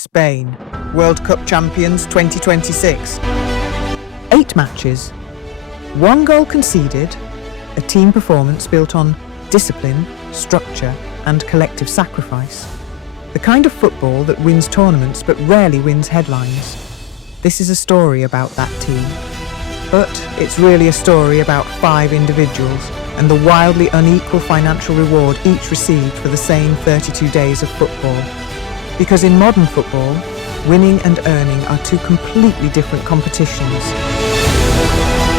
Spain, World Cup champions 2026. 8 matches, 1 goal conceded, a team performance built on discipline, structure, and collective sacrifice. The kind of football that wins tournaments but rarely wins headlines. This is a story about that team. But it's really a story about 5 individuals and the wildly unequal financial reward each received for the same 32 days of football. Because in modern football, winning and earning are 2 completely different competitions.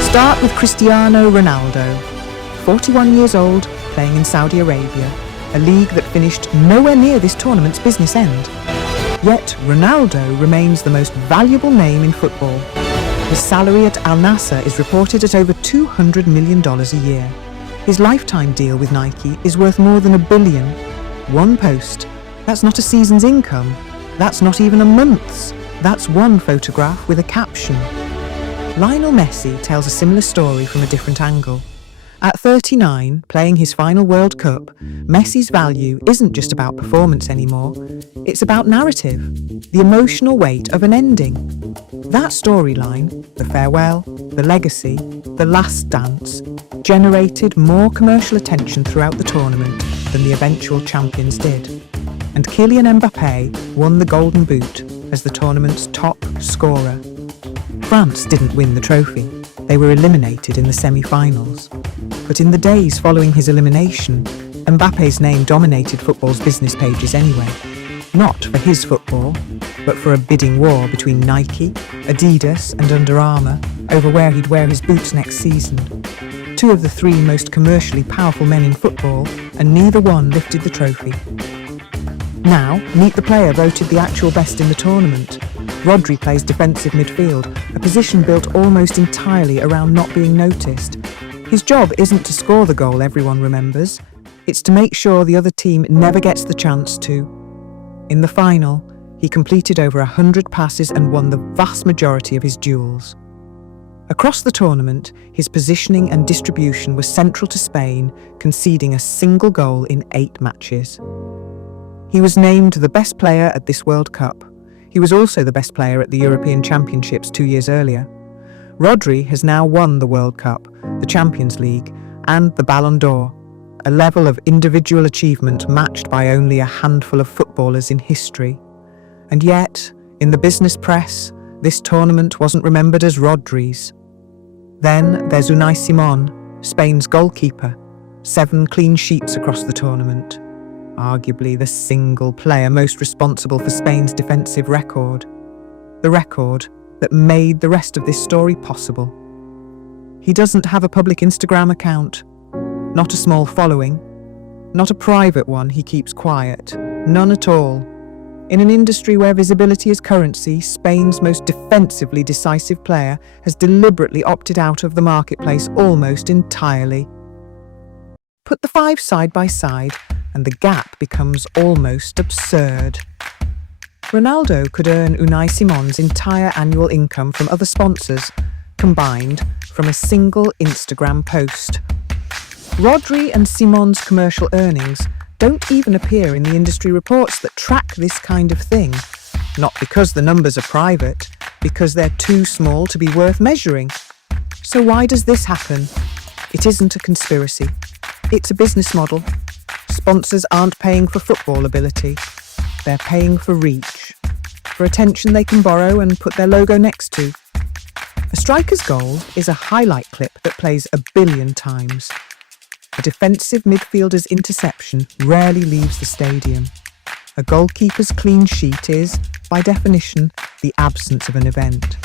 Start with Cristiano Ronaldo, 41 years old, playing in Saudi Arabia, a league that finished nowhere near this tournament's business end. Yet Ronaldo remains the most valuable name in football. His salary at Al Nassr is reported at over $200 million a year. His lifetime deal with Nike is worth more than $1 billion. 1 post. That's not a season's income. That's not even a month's. That's 1 photograph with a caption. Lionel Messi tells a similar story from a different angle. At 39, playing his final World Cup, Messi's value isn't just about performance anymore. It's about narrative, the emotional weight of an ending. That storyline, the farewell, the legacy, the last dance, generated more commercial attention throughout the tournament than the eventual champions did. And Kylian Mbappé won the Golden Boot as the tournament's top scorer. France didn't win the trophy. They were eliminated in the semi-finals. But in the days following his elimination, Mbappé's name dominated football's business pages anyway. Not for his football, but for a bidding war between Nike, Adidas and Under Armour over where he'd wear his boots next season. 2 of the 3 most commercially powerful men in football, and neither one lifted the trophy. Now, meet the player voted the actual best in the tournament. Rodri plays defensive midfield, a position built almost entirely around not being noticed. His job isn't to score the goal everyone remembers, it's to make sure the other team never gets the chance to. In the final, he completed over 100 passes and won the vast majority of his duels. Across the tournament, his positioning and distribution were central to Spain, conceding a single goal in 8 matches. He was named the best player at this World Cup. He was also the best player at the European Championships 2 years earlier. Rodri has now won the World Cup, the Champions League, and the Ballon d'Or, a level of individual achievement matched by only a handful of footballers in history. And yet, in the business press, this tournament wasn't remembered as Rodri's. Then there's Unai Simon, Spain's goalkeeper, 7 clean sheets across the tournament. Arguably the single player most responsible for Spain's defensive record. The record that made the rest of this story possible. He doesn't have a public Instagram account, not a small following, not a private one he keeps quiet, none at all. In an industry where visibility is currency, Spain's most defensively decisive player has deliberately opted out of the marketplace almost entirely. Put the 5 side by side, and the gap becomes almost absurd. Ronaldo could earn Unai Simon's entire annual income from other sponsors, combined from a single Instagram post. Rodri and Simon's commercial earnings don't even appear in the industry reports that track this kind of thing. Not because the numbers are private, because they're too small to be worth measuring. So why does this happen? It isn't a conspiracy. It's a business model. Sponsors aren't paying for football ability. They're paying for reach, for attention they can borrow and put their logo next to. A striker's goal is a highlight clip that plays 1 billion times. A defensive midfielder's interception rarely leaves the stadium. A goalkeeper's clean sheet is, by definition, the absence of an event.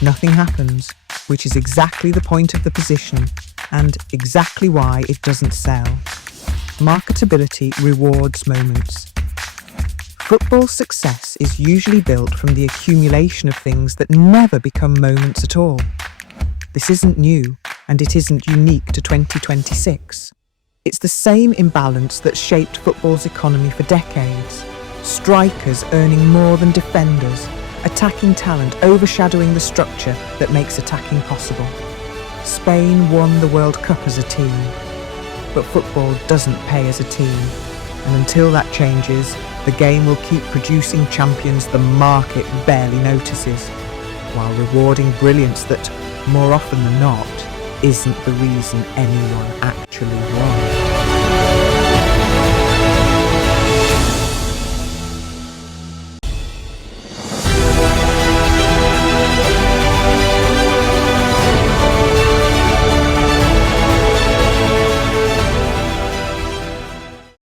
Nothing happens, which is exactly the point of the position and exactly why it doesn't sell. Marketability rewards moments. Football success is usually built from the accumulation of things that never become moments at all. This isn't new, and it isn't unique to 2026. It's the same imbalance that shaped football's economy for decades. Strikers earning more than defenders, attacking talent overshadowing the structure that makes attacking possible. Spain won the World Cup as a team, but football doesn't pay as a team, and until that changes, the game will keep producing champions the market barely notices, while rewarding brilliance that, more often than not, isn't the reason anyone actually won.